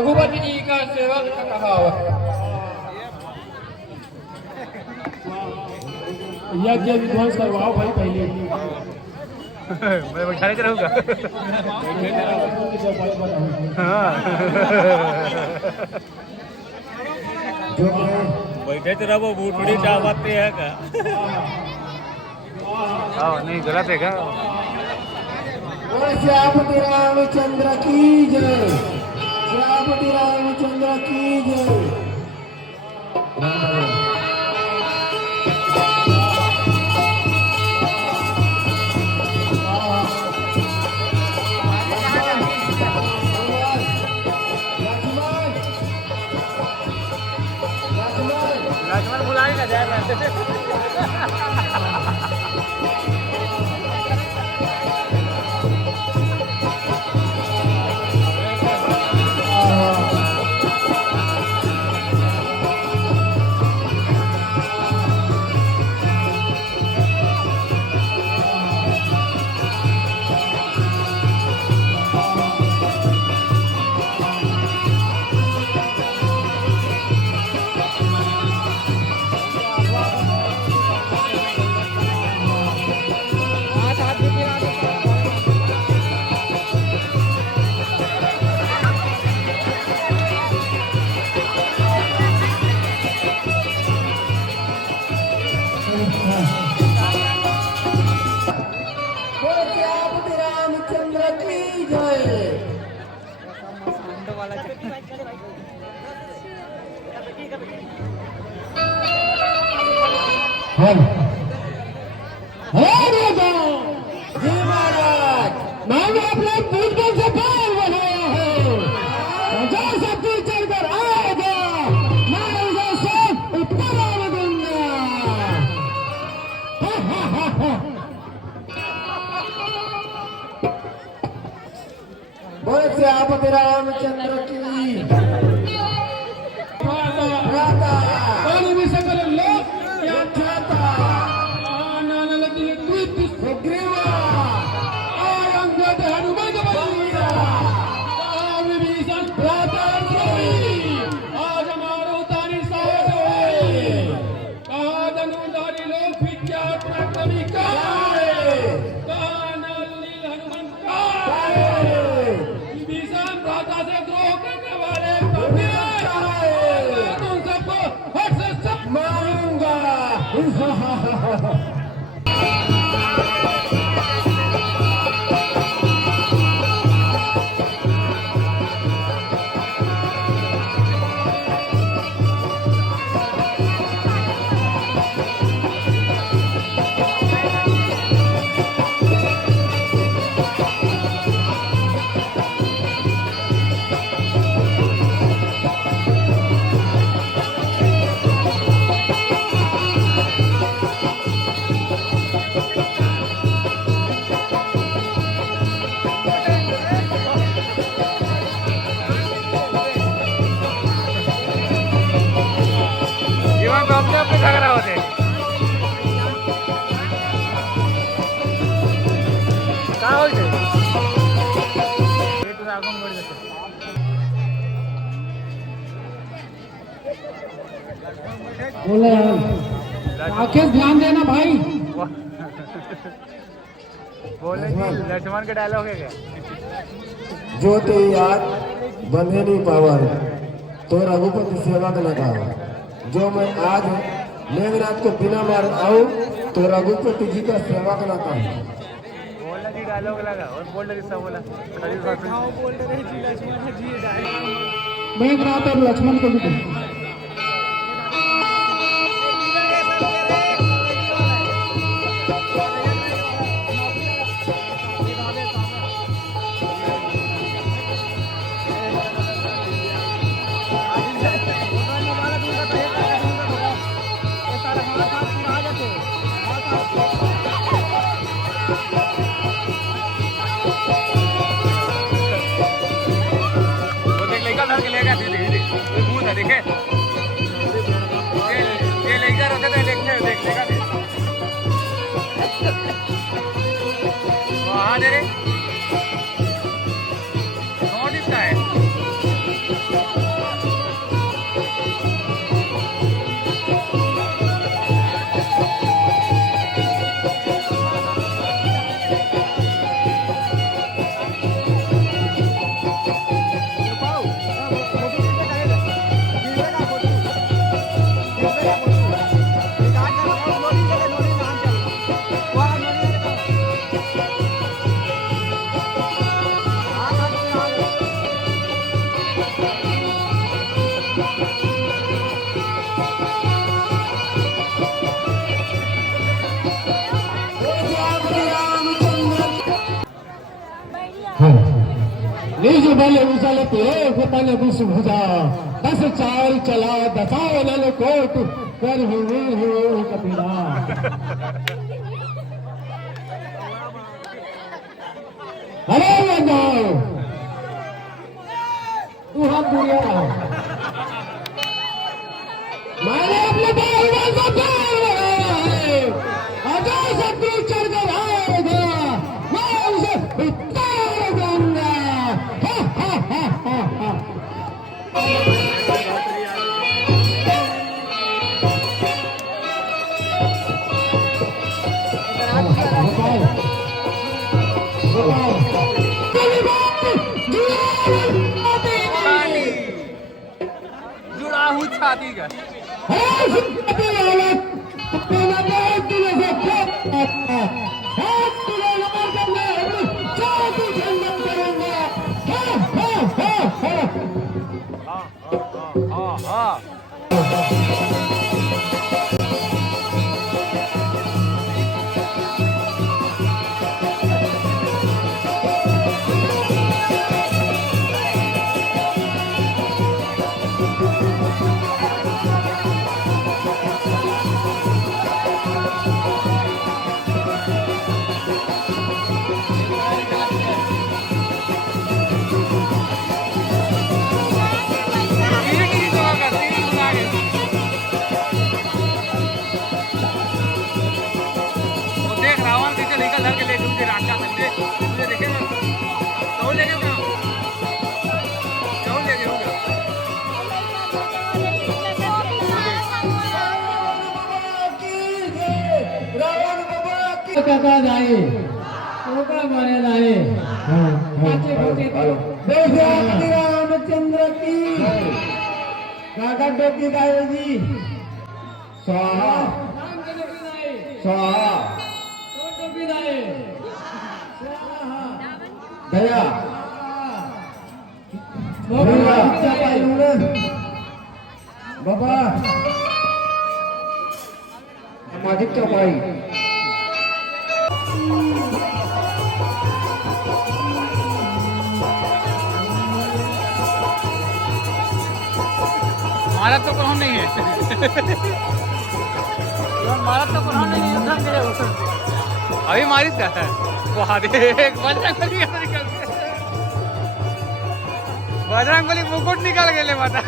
रघुपति जी का सेवक कहा हुआ यज्ञ विध्वंस करवाओ भाई पहले। मैं बैठाने के रहूँगा। बैठे तो रहो बूढ़ी चाहते हैं का। हाँ नहीं गलत है क्या? श्यामती रामचंद्र की जय, श्यामती रामचंद्र की जय। लक्ष्मण बुलाएगा जाएगा। रामचंद्र की जय। महाराज मैंने अपने पूर्वजों से पार बनाया है, जो शक्ति चढ़कर आएगा मैं उसे सब ऊपर आने दूंगा। बोले श्यामती रामचंद्र की अपने झगड़ा होते काय होते बोले आखिर ध्यान देना भाई। बोले लक्ष्मण के डायलॉग है क्या? जो ते याद बंधे नहीं पावर तो रघुपति सेवा का लगा। जो मैं आज मेघनाथ को बिना मार आऊं तो रघुपति जी का सेवा करना था। बोलने की डायलॉग लगा और बोल रही सब बोला बोल रही मेघनाथ और लक्ष्मण को भी देखे ये लेकर होते थे देखते देखने का वहाँ दे रहे नोटिस का है। निज बल उजल पे तन विष भुजा 10 4 चला 10 कोट कर हुए कपिला। अरे बंदाओ तू हाथ दूरिया रहा मैंने अपने बाहुबल को प्यार लगाया है। अजय शत्रु चढ़ कर आएगा मैं उसे उतार दूंगा। जुड़ा हूँ छाती का काका जाए ओका मारे लाए रामचंद्र की काका टोपी गाये जी स्वाहा स्वाहा टोपी गाये दया बाबा सामाजिक चौपाई हमारा तो कौन नहीं है हमारा तो कौन नहीं है अभी मारी था वो बजरंग बली मुकुट निकाल गए माता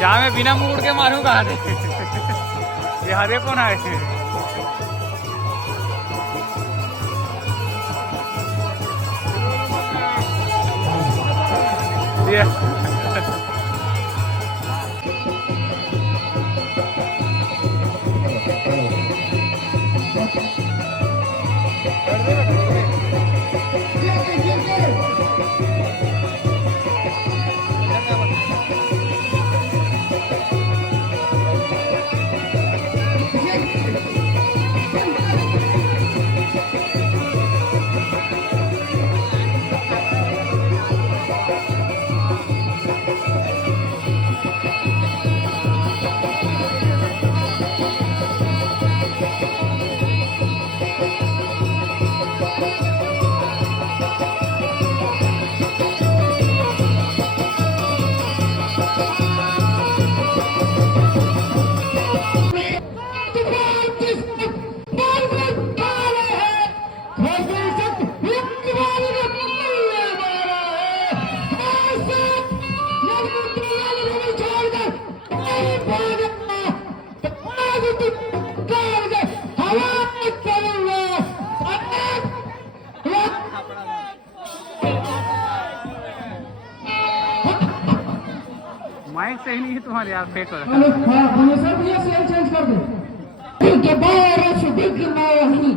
जहाँ मैं बिना मुकुट के मारूं कहा थे ये हरे कौन आए थे माइक सही नहीं है तुम्हारे यार फेंक कर चेंज कर दे के बारश दिखना वही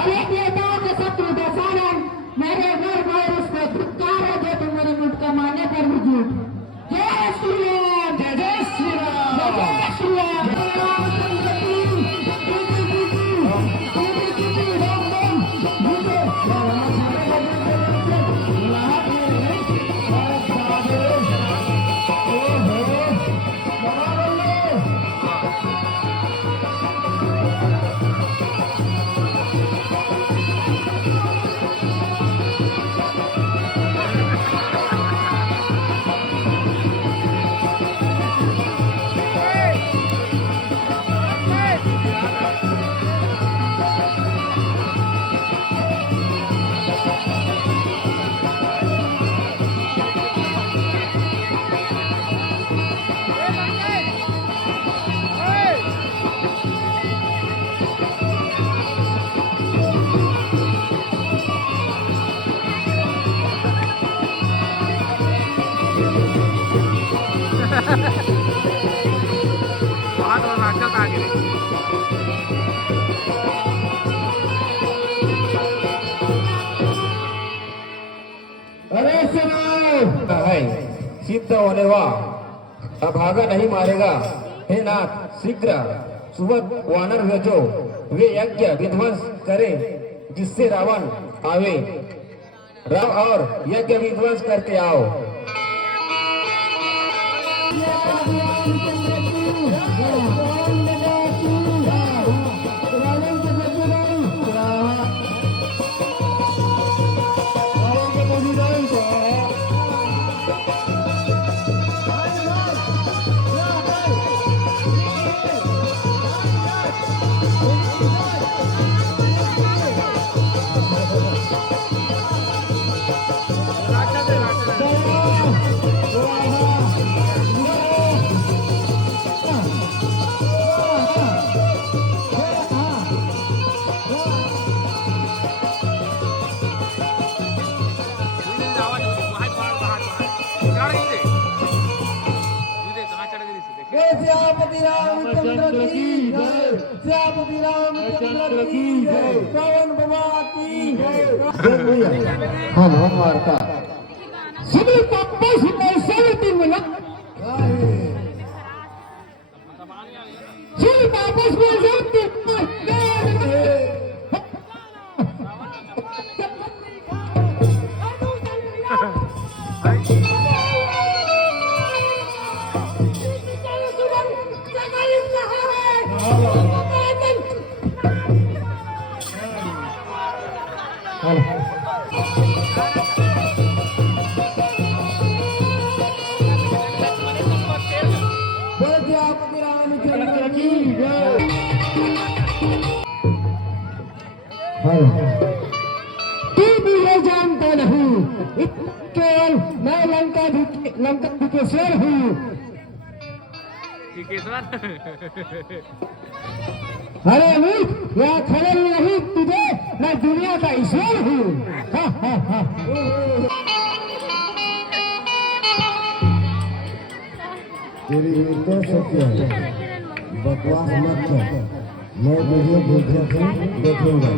अरे बेटा के शत्रु दसानन मेरे घर वायरस को धिक्कार दे तुम मेरे मुठ का माने पर भी झूठ जय श्री राम जय जय श्री राम जय श्री राम हाथ और नाचत आगे अरे सुनो है सिद्ध होने वा अभागा नहीं मारेगा। हे नाथ शीघ्र सुबह वानर भेजो, वे यज्ञ विध्वंस करे जिससे रावण आवे। राव और यज्ञ विध्वंस करके आओ। श्यामति रामचंद्र की जय, श्यामति रामचंद्र की जय, पवन बाबा की जय। हम मारता सभी पापा से पैसे मिला सभी वापस में श्यामति रामचंद्र की जय। तू भी ये जानता नहीं, केवल मैं लंका विकेश्वर हूँ। अरे मूर्ख, यह खबर नहीं तुझे, मैं दुनिया का ईश्वर हूँ। तेरी तो सत्य है, बकवास मत कर। मैं तुझे दूसरे से देखूंगा।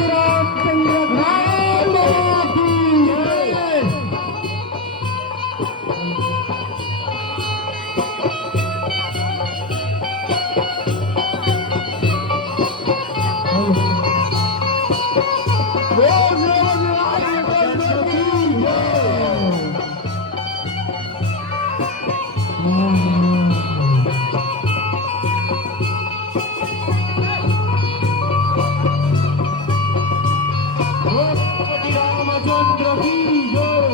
रामचंद्र राम की जय। रामचंद्र की जय।